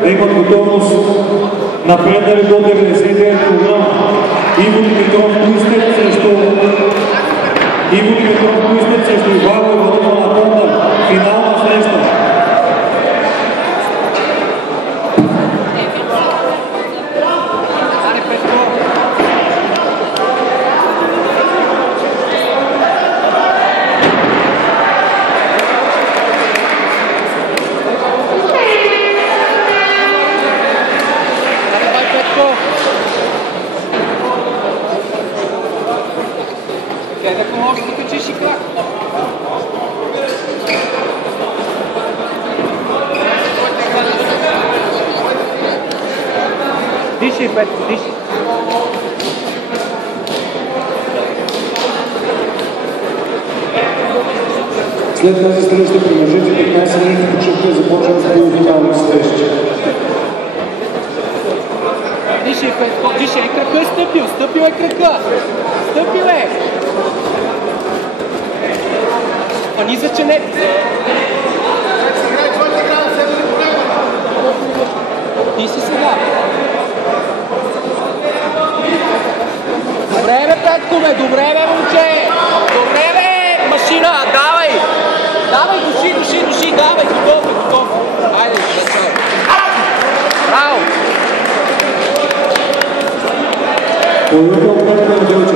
Да имат готовност напред да до 99 програма. Иво Димитров Куистец срещу Ивайло Иванов Анатонда. Финална среща. Диши, Петко, диши. След тази среща при мъжете 15 минути почивка започва с полуфинални срещи. Диши, Петко, диши. Крака е стъпил. Стъпил е крака. Стъпил е. А ни зачене. Ти си сега. Добре бе, Петко бе, добре бе, момче! Добре бе, машина, давай! Давай, души, давай, готов! Айде, начало! Браво! Поведел Петко